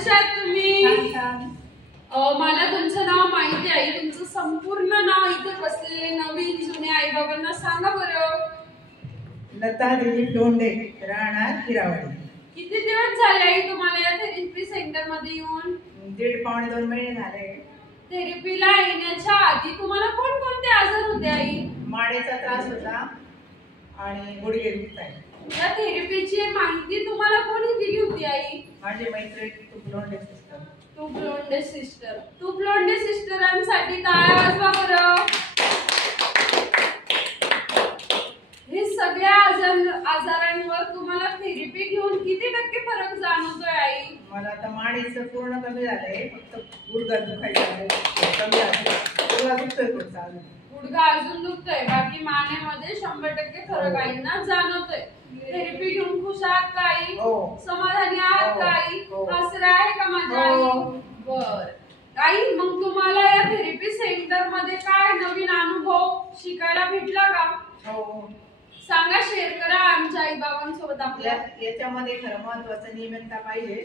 कशा आहात तुम्ही? मला तुमचं नाव माहिती आहे, तुमचं संपूर्ण नाव इथे बसलेले नवीन जुने आई बाबांना सांगा बरं. लता दिलीप दोंडे, राहणार हिरावडी. किती दिवस झाले आई तुम्हाला या थेरपी सेंटर मध्ये येऊन? 1.5-2 महिने झाले. थेरपीला येण्याच्या आधी तुम्हाला कोणकोणते आजार होते आई? मानेचा त्रास होता आणि गुडघे दुखताय. या थेरपीची माहिती तुम्हाला कोणी दिली होती आई? माझी मैत्रीण तुपलोंडे सिस्टर. तुपलोंडे सिस्टर. तुपलोंडे सिस्टरांसाठी टाळ्या वाजवा बरं. हे सगळ्या आजारांवर तुम्हाला थेरपी घेऊन किती टक्के फरक जाणवतोय आई? मला आता मानेचं पूर्ण कमी झालंय, फक्त गुडघा दुखायचा आहे, कमी झालं. गुडघा दुखतोय थोडासा अजून. गुडघा अजून दुखतोय, बाकी मानेमध्ये 100% फरक आईंना जाणवतोय. थेरपी घेऊन खुश आहात का आई? समाधानी आहात का आई? हसरा आहे का माझ्या आई? बर आई, मग तुम्हाला या थेरपी सेंटर मध्ये काय नवीन अनुभव शिकायला भेटला का? हो, सांगा, शेअर करा आमच्या आई बाबांसोबत. आपल्या याच्यामध्ये खरं महत्वाचं नियमितता पाहिजे.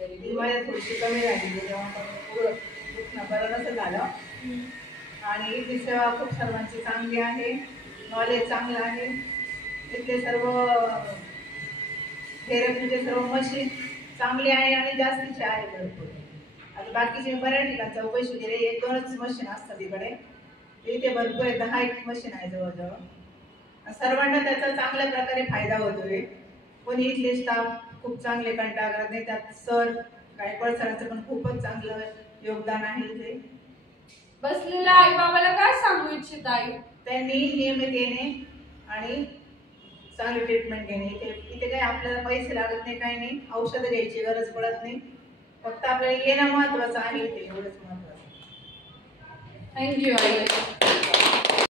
ती माझ्या थोडीशी कमी राहिली जेव्हा पुढं दुखणं बरं नसं झालं. आणि इथली सेवा खूप सर्वांची चांगली आहे, नॉलेज चांगलं आहे. इथले सर्व थेरपीचे सर्व मशीन चांगले आहे आणि जास्तीचे आहे भरपूर. आता बाकीचे बऱ्याच ठिकाणी चौकशी केली, 1-2च मशीन असतात इकडे. इथे भरपूर आहे, 10 मशीन आहे जवळजवळ. सर्वांना त्याचा चांगल्या प्रकारे फायदा होतोय. कोणी इथले स्टाफ खूप चांगले कंटाळा करत नाही. त्यात सर गायकवाड सरांचं पण खूपच चांगलं योगदान आहे इथे. बसलेल्या आई बाबाला काय सांगू इच्छित आई? त्यांनी नियमित येणे आणि चांगली ट्रीटमेंट घेणे. इथे काही आपल्याला पैसे लागत नाही, काही नाही, औषधं घ्यायची गरज पडत नाही. फक्त आपल्याला येणं महत्वाचं आहे, इथे एवढंच महत्वाचं. थँक्यू आई.